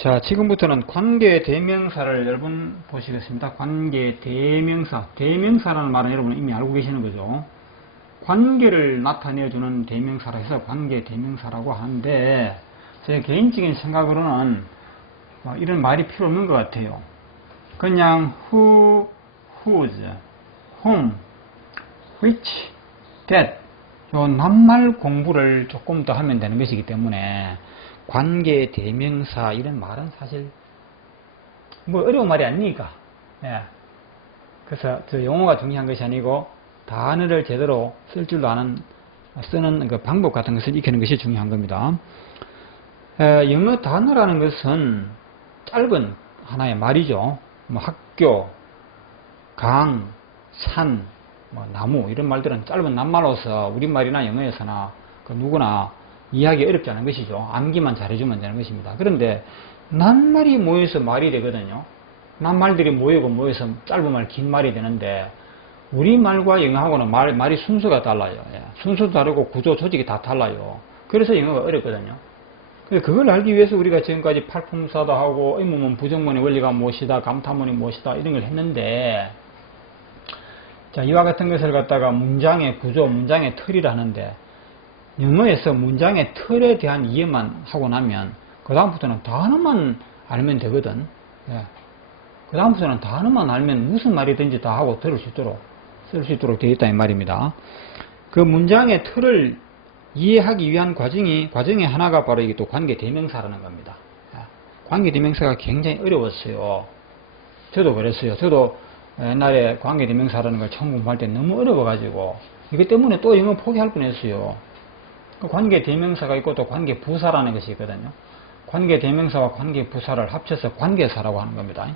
자, 지금부터는 관계 대명사를 여러분 보시겠습니다. 관계 대명사. 대명사라는 말은 여러분 이미 알고 계시는 거죠. 관계를 나타내주는 대명사라 해서 관계 대명사라고 하는데, 제 개인적인 생각으로는 이런 말이 필요 없는 것 같아요. 그냥 who, whose, whom, which, that 요 낱말 공부를 조금 더 하면 되는 것이기 때문에 관계 대명사 이런 말은 사실 뭐 어려운 말이 아니니까. 예. 그래서 저 용어가 중요한 것이 아니고 단어를 제대로 쓸 줄도 아는 쓰는 그 방법 같은 것을 익히는 것이 중요한 겁니다. 영어 단어라는 것은 짧은 하나의 말이죠. 뭐 학교, 강, 산, 뭐 나무 이런 말들은 짧은 낱말로서 우리말이나 영어에서나 그 누구나 이해하기 어렵지 않은 것이죠. 암기만 잘해주면 되는 것입니다. 그런데 낱말이 모여서 말이 되거든요. 낱말들이 모여서 짧은 말, 긴 말이 되는데 우리말과 영어하고는 말이 순서가 달라요. 예. 순서도 다르고 구조, 조직이 다 달라요. 그래서 영어가 어렵거든요. 그걸 알기 위해서 우리가 지금까지 팔품사도 하고 의문문, 부정문의 원리가 무엇이다, 감탄문이 무엇이다 이런 걸 했는데, 자, 이와 같은 것을 갖다가 문장의 구조, 문장의 틀이라 하는데, 영어에서 문장의 틀에 대한 이해만 하고 나면 그 다음부터는 단어만 알면 되거든. 예. 그 다음부터는 단어만 알면 무슨 말이든지 다 하고 들을 수 있도록 쓸 수 있도록 되어 있다 이 말입니다. 그 문장의 틀을 이해하기 위한 과정의 하나가 바로 이게 또 관계 대명사라는 겁니다. 관계 대명사가 굉장히 어려웠어요. 저도 그랬어요. 저도 옛날에 관계 대명사라는 걸 처음 공부할 때 너무 어려워가지고 이것 때문에 또 영어 포기할 뻔했어요. 관계 대명사가 있고 또 관계 부사라는 것이 있거든요. 관계 대명사와 관계 부사를 합쳐서 관계사라고 하는 겁니다.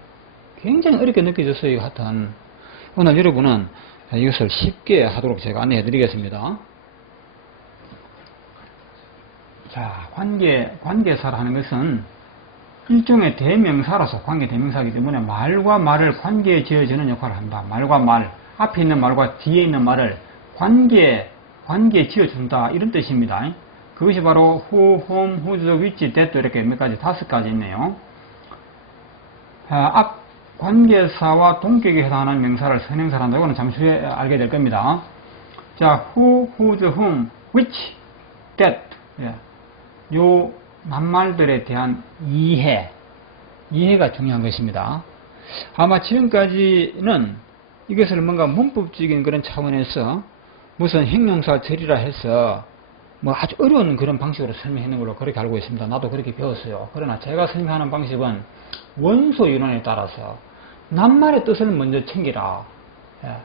굉장히 어렵게 느껴졌어요. 하여튼 오늘 여러분은 이것을 쉽게 하도록 제가 안내해 드리겠습니다. 자, 관계사라는 것은 일종의 대명사라서 관계 대명사이기 때문에 말과 말을 관계에 지어지는 역할을 한다. 말과 말, 앞에 있는 말과 뒤에 있는 말을 관계에 지어준다. 이런 뜻입니다. 그것이 바로 who, whom, whose, which, that 이렇게 몇 가지, 5가지 있네요. 앞 관계사와 동격에 해당하는 명사를 선행사로 한다. 이거는 잠시 후에 알게 될 겁니다. 자, who, whose, whom, which, that. 예. 요 낱말들에 대한 이해가 중요한 것입니다. 아마 지금까지는 이것을 뭔가 문법적인 그런 차원에서 무슨 형용사 절이라 해서 뭐 아주 어려운 그런 방식으로 설명하는 걸로 그렇게 알고 있습니다. 나도 그렇게 배웠어요. 그러나 제가 설명하는 방식은 원소 이론에 따라서 낱말의 뜻을 먼저 챙기라. 예.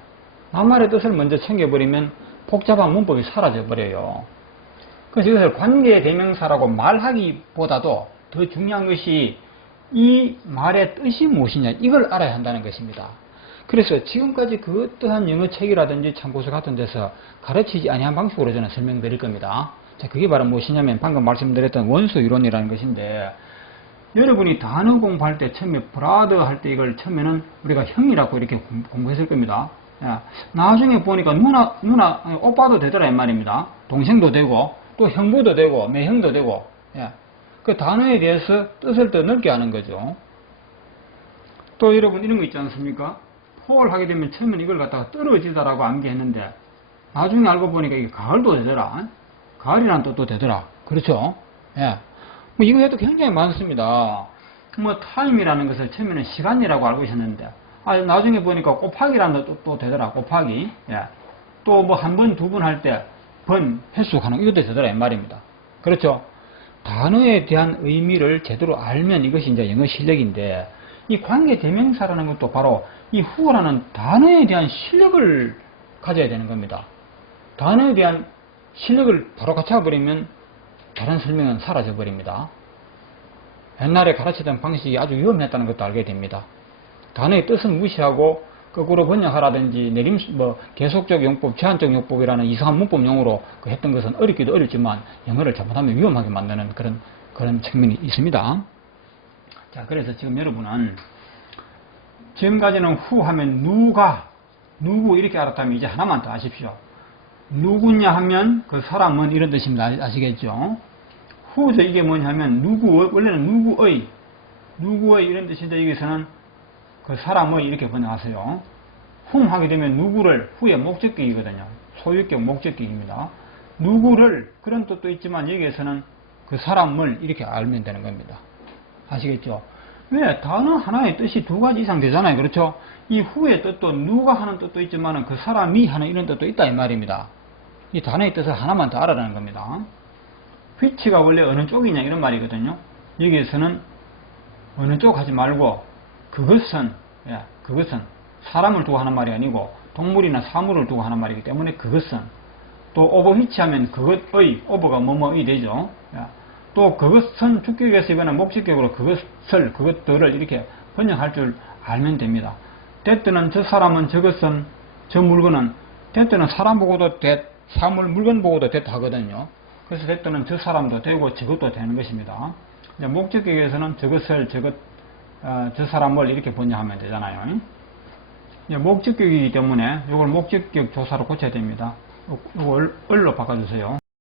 낱말의 뜻을 먼저 챙겨버리면 복잡한 문법이 사라져버려요. 그래서 이것을 관계 대명사라고 말하기보다도 더 중요한 것이 이 말의 뜻이 무엇이냐 이걸 알아야 한다는 것입니다. 그래서 지금까지 그 어떠한 영어책이라든지 참고서 같은 데서 가르치지 아니한 방식으로 저는 설명드릴 겁니다. 자, 그게 바로 무엇이냐면 방금 말씀드렸던 원소 이론이라는 것인데, 여러분이 단어 공부할 때 처음에 브라더 할 때 이걸 처음에는 우리가 형이라고 이렇게 공부했을 겁니다. 야, 나중에 보니까 누나 오빠도 되더라 이 말입니다. 동생도 되고 또 형부도 되고 매형도 되고. 야, 그 단어에 대해서 뜻을 더 넓게 하는 거죠. 또 여러분 이런 거 있지 않습니까? 포를 하게 되면 처음에는 이걸 갖다가 떨어지다라고 암기했는데 나중에 알고 보니까 이게 가을도 되더라. 가을이라는 뜻도 되더라. 그렇죠? 예. 뭐 이거 해도 굉장히 많습니다. 뭐 타임이라는 것을 처음에는 시간이라고 알고 있었는데 나중에 보니까 곱하기라는 뜻도 되더라. 곱하기. 예. 또 뭐 한 번, 두 번 할 때 횟수 가능 이것도 되더라 이 말입니다. 그렇죠? 단어에 대한 의미를 제대로 알면 이것이 이제 영어 실력인데, 이 관계 대명사라는 것도 바로 이 who라는 단어에 대한 실력을 가져야 되는 겁니다. 단어에 대한 실력을 바로 갖춰버리면 다른 설명은 사라져 버립니다. 옛날에 가르치던 방식이 아주 위험했다는 것도 알게 됩니다. 단어의 뜻은 무시하고 거꾸로 번역하라든지 계속적 용법, 제한적 용법이라는 이상한 문법 용어로 했던 것은 어렵기도 어렵지만 영어를 잘못하면 위험하게 만드는 그런 측면이 있습니다. 자, 그래서 지금 여러분은 지금까지는 who 하면 누구 이렇게 알았다면 이제 하나만 더 아십시오. 누구냐 하면 그 사람은 이런 뜻입니다. 아시겠죠? whose 이게 뭐냐면 원래는 누구의 누구의 이런 뜻인데 여기서는 그 사람의 이렇게 번역하세요. whom 하게 되면 누구를 후에 목적격이거든요. 소유격 목적격입니다. 누구를 그런 뜻도 있지만 여기에서는 그 사람을 이렇게 알면 되는 겁니다. 아시겠죠? 왜? 단어 하나의 뜻이 두 가지 이상 되잖아요. 그렇죠? 이 후의 뜻도 누가 하는 뜻도 있지만 그 사람이 하는 이런 뜻도 있다 이 말입니다. 이 단어의 뜻을 하나만 더 알아라는 겁니다. which가 원래 어느 쪽이냐 이런 말이거든요. 여기에서는 어느 쪽 하지 말고 그것은 사람을 두고 하는 말이 아니고 동물이나 사물을 두고 하는 말이기 때문에 그것은 또 over which 하면 그것의 over가 뭐뭐의 되죠. 또 그것은 주격에서 이번에 목적격으로 그것들을 이렇게 번역할 줄 알면 됩니다. 대뜨는 저 사람은 저것은 저 물건은 대뜨는 사람 보고도 사물 물건 보고도 됐다 하거든요. 그래서 대뜨는 저 사람도 되고 저것도 되는 것입니다. 목적격에서는 저것을 저 사람을 이렇게 번역하면 되잖아요. 목적격이기 때문에 이걸 목적격 조사로 고쳐야 됩니다. 이걸 을로 바꿔주세요.